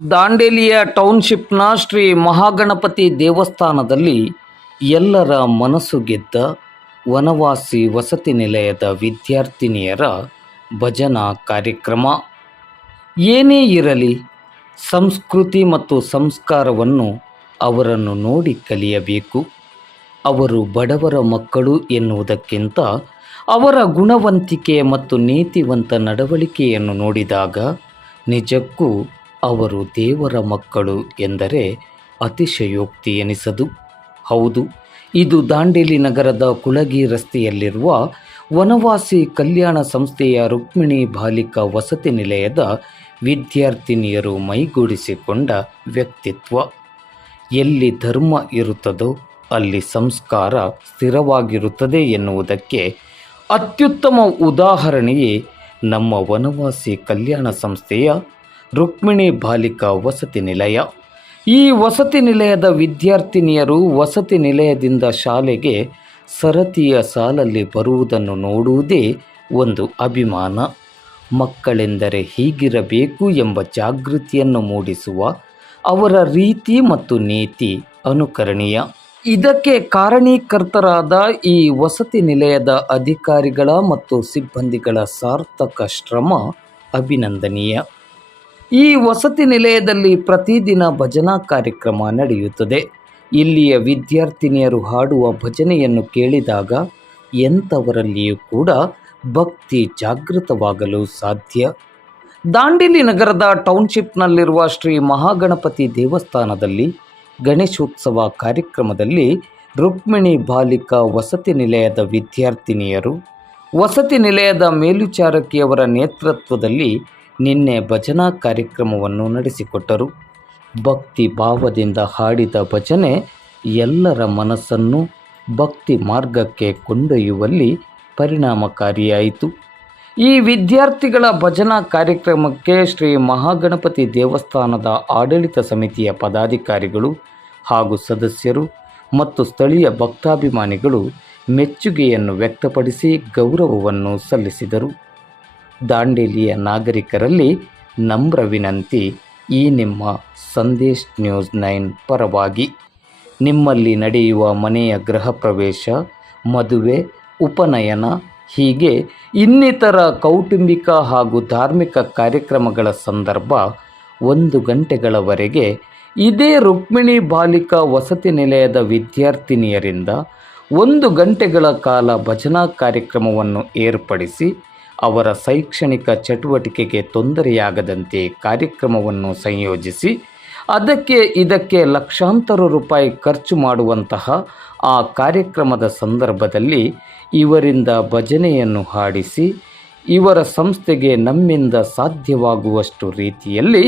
ದಾಂಡೇಲಿಯ ಟೌನ್ಶಿಪ್ನ ಶ್ರೀ ಮಹಾಗಣಪತಿ ದೇವಸ್ಥಾನದಲ್ಲಿ ಎಲ್ಲರ ಮನಸ್ಸು ಗೆದ್ದ ವನವಾಸಿ ವಸತಿ ನಿಲಯದ ವಿದ್ಯಾರ್ಥಿನಿಯರ ಭಜನಾ ಕಾರ್ಯಕ್ರಮ. ಏನೇ ಇರಲಿ, ಸಂಸ್ಕೃತಿ ಮತ್ತು ಸಂಸ್ಕಾರವನ್ನು ಅವರನ್ನು ನೋಡಿ ಕಲಿಯಬೇಕು. ಅವರು ಬಡವರ ಮಕ್ಕಳು ಎನ್ನುವುದಕ್ಕಿಂತ ಅವರ ಗುಣವಂತಿಕೆ ಮತ್ತು ನೀತಿವಂತ ನಡವಳಿಕೆಯನ್ನು ನೋಡಿದಾಗ ನಿಜಕ್ಕೂ ಅವರು ದೇವರ ಮಕ್ಕಳು ಎಂದರೆ ಅತಿಶಯೋಕ್ತಿ ಎನಿಸದು. ಹೌದು, ಇದು ದಾಂಡೇಲಿ ನಗರದ ಕುಳಗಿ ರಸ್ತೆಯಲ್ಲಿರುವ ವನವಾಸಿ ಕಲ್ಯಾಣ ಸಂಸ್ಥೆಯ ರುಕ್ಮಿಣಿ ಬಾಲಿಕಾ ವಸತಿ ನಿಲಯದ ವಿದ್ಯಾರ್ಥಿನಿಯರು ಮೈಗೂಡಿಸಿಕೊಂಡ ವ್ಯಕ್ತಿತ್ವ. ಎಲ್ಲಿ ಧರ್ಮ ಇರುತ್ತದೋ ಅಲ್ಲಿ ಸಂಸ್ಕಾರ ಸ್ಥಿರವಾಗಿರುತ್ತದೆ ಎನ್ನುವುದಕ್ಕೆ ಅತ್ಯುತ್ತಮ ಉದಾಹರಣೆಯೇ ನಮ್ಮ ವನವಾಸಿ ಕಲ್ಯಾಣ ಸಂಸ್ಥೆಯ ರುಕ್ಮಿಣಿ ಬಾಲಿಕಾ ವಸತಿ ನಿಲಯ. ಈ ವಸತಿ ನಿಲಯದ ವಿದ್ಯಾರ್ಥಿನಿಯರು ವಸತಿ ನಿಲಯದಿಂದ ಶಾಲೆಗೆ ಸರತಿಯ ಸಾಲಲ್ಲಿ ಬರುವುದನ್ನು ನೋಡುವುದೇ ಒಂದು ಅಭಿಮಾನ. ಮಕ್ಕಳೆಂದರೆ ಹೀಗಿರಬೇಕು ಎಂಬ ಜಾಗೃತಿಯನ್ನು ಮೂಡಿಸುವ ಅವರ ರೀತಿ ಮತ್ತು ನೀತಿ ಅನುಕರಣೀಯ. ಇದಕ್ಕೆ ಕಾರಣೀಕರ್ತರಾದ ಈ ವಸತಿ ನಿಲಯದ ಅಧಿಕಾರಿಗಳ ಮತ್ತು ಸಿಬ್ಬಂದಿಗಳ ಸಾರ್ಥಕ ಶ್ರಮ ಅಭಿನಂದನೀಯ. ಈ ವಸತಿ ನಿಲಯದಲ್ಲಿ ಪ್ರತಿದಿನ ಭಜನಾ ಕಾರ್ಯಕ್ರಮ ನಡೆಯುತ್ತದೆ. ಇಲ್ಲಿಯ ವಿದ್ಯಾರ್ಥಿನಿಯರು ಹಾಡುವ ಭಜನೆಯನ್ನು ಕೇಳಿದಾಗ ಎಂಥವರಲ್ಲಿಯೂ ಕೂಡ ಭಕ್ತಿ ಜಾಗೃತವಾಗಲು ಸಾಧ್ಯ. ದಾಂಡೇಲಿ ನಗರದ ಟೌನ್ಶಿಪ್ನಲ್ಲಿರುವ ಶ್ರೀ ಮಹಾಗಣಪತಿ ದೇವಸ್ಥಾನದಲ್ಲಿ ಗಣೇಶೋತ್ಸವ ಕಾರ್ಯಕ್ರಮದಲ್ಲಿ ರುಕ್ಮಿಣಿ ಬಾಲಿಕಾ ವಸತಿ ನಿಲಯದ ವಿದ್ಯಾರ್ಥಿನಿಯರು, ವಸತಿ ನಿಲಯದ ಮೇಲ್ವಿಚಾರಕಿಯವರ ನೇತೃತ್ವದಲ್ಲಿ ನಿನ್ನೆ ಭಜನಾ ಕಾರ್ಯಕ್ರಮವನ್ನು ನಡೆಸಿಕೊಟ್ಟರು. ಭಕ್ತಿ ಭಾವದಿಂದ ಹಾಡಿದ ಭಜನೆ ಎಲ್ಲರ ಮನಸ್ಸನ್ನು ಭಕ್ತಿ ಮಾರ್ಗಕ್ಕೆ ಕೊಂಡೊಯ್ಯುವಲ್ಲಿ ಪರಿಣಾಮಕಾರಿಯಾಯಿತು. ಈ ವಿದ್ಯಾರ್ಥಿಗಳ ಭಜನಾ ಕಾರ್ಯಕ್ರಮಕ್ಕೆ ಶ್ರೀ ಮಹಾಗಣಪತಿ ದೇವಸ್ಥಾನದ ಆಡಳಿತ ಸಮಿತಿಯ ಪದಾಧಿಕಾರಿಗಳು ಹಾಗೂ ಸದಸ್ಯರು ಮತ್ತು ಸ್ಥಳೀಯ ಭಕ್ತಾಭಿಮಾನಿಗಳು ಮೆಚ್ಚುಗೆಯನ್ನು ವ್ಯಕ್ತಪಡಿಸಿ ಗೌರವವನ್ನು ಸಲ್ಲಿಸಿದರು. ದಾಂಡೇಲಿಯ ನಾಗರಿಕರಲ್ಲಿ ನಮ್ರ ವಿನಂತಿ, ಈ ನಿಮ್ಮ ಸಂದೇಶ್ ನ್ಯೂಸ್ ನೈನ್ ಪರವಾಗಿ. ನಿಮ್ಮಲ್ಲಿ ನಡೆಯುವ ಮನೆಯ ಗೃಹ ಪ್ರವೇಶ, ಮದುವೆ, ಉಪನಯನ, ಹೀಗೆ ಇನ್ನಿತರ ಕೌಟುಂಬಿಕ ಹಾಗೂ ಧಾರ್ಮಿಕ ಕಾರ್ಯಕ್ರಮಗಳ ಸಂದರ್ಭ ಒಂದು ಗಂಟೆಗಳವರೆಗೆ ಇದೇ ರುಕ್ಮಿಣಿ ಬಾಲಿಕಾ ವಸತಿ ನಿಲಯದ ವಿದ್ಯಾರ್ಥಿನಿಯರಿಂದ ಒಂದು ಗಂಟೆಗಳ ಕಾಲ ಭಜನಾ ಕಾರ್ಯಕ್ರಮವನ್ನು ಏರ್ಪಡಿಸಿ ಅವರ ಶೈಕ್ಷಣಿಕ ಚಟುವಟಿಕೆಗೆ ತೊಂದರೆಯಾಗದಂತೆ ಕಾರ್ಯಕ್ರಮವನ್ನು ಸಂಯೋಜಿಸಿ, ಅದಕ್ಕೆ ಇದಕ್ಕೆ ಲಕ್ಷಾಂತರ ರೂಪಾಯಿ ಖರ್ಚು ಮಾಡುವಂತಹ ಆ ಕಾರ್ಯಕ್ರಮದ ಸಂದರ್ಭದಲ್ಲಿ ಇವರಿಂದ ಭಜನೆಯನ್ನು ಹಾಡಿಸಿ, ಇವರ ಸಂಸ್ಥೆಗೆ ನಮ್ಮಿಂದ ಸಾಧ್ಯವಾಗುವಷ್ಟು ರೀತಿಯಲ್ಲಿ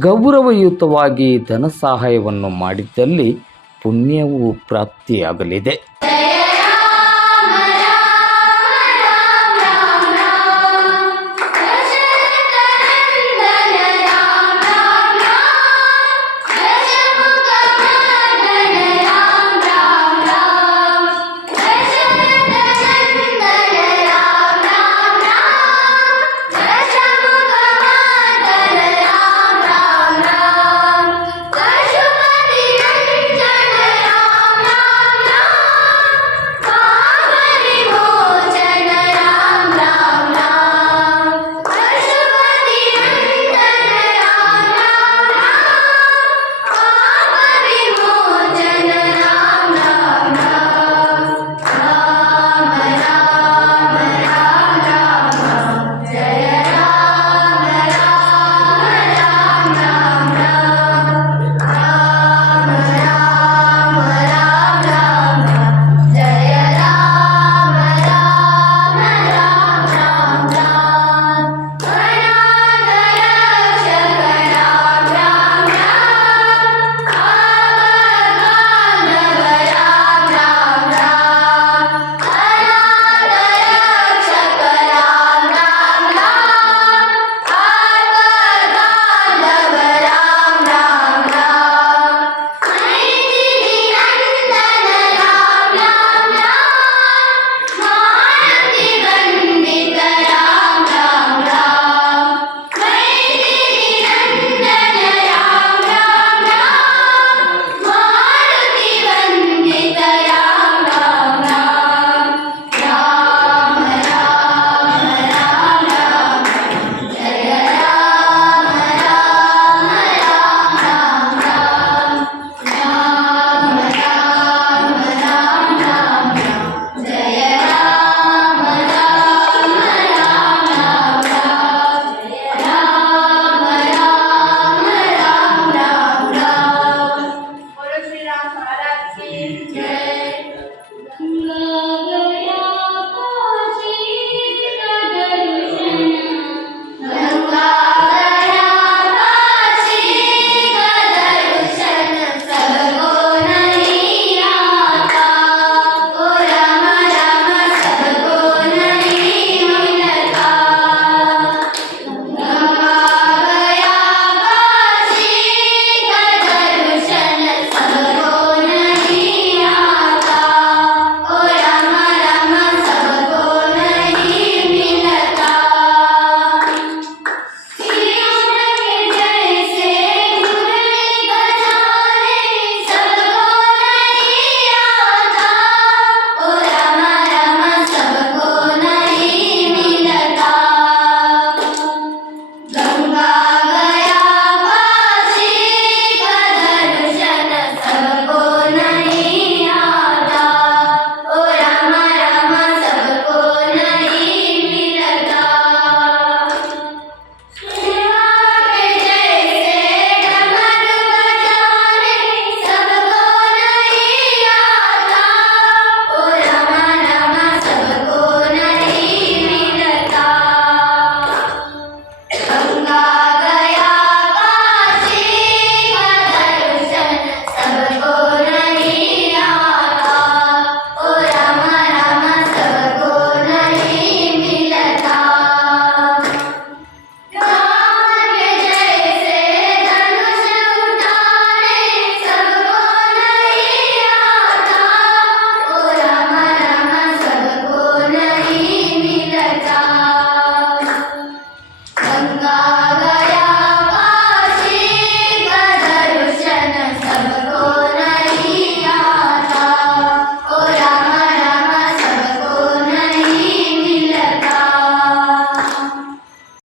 ಗೌರವಯುತವಾಗಿ ಧನ ಸಹಾಯವನ್ನು ಮಾಡಿದ್ದಲ್ಲಿ ಪುಣ್ಯವೂ ಪ್ರಾಪ್ತಿಯಾಗಲಿದೆ.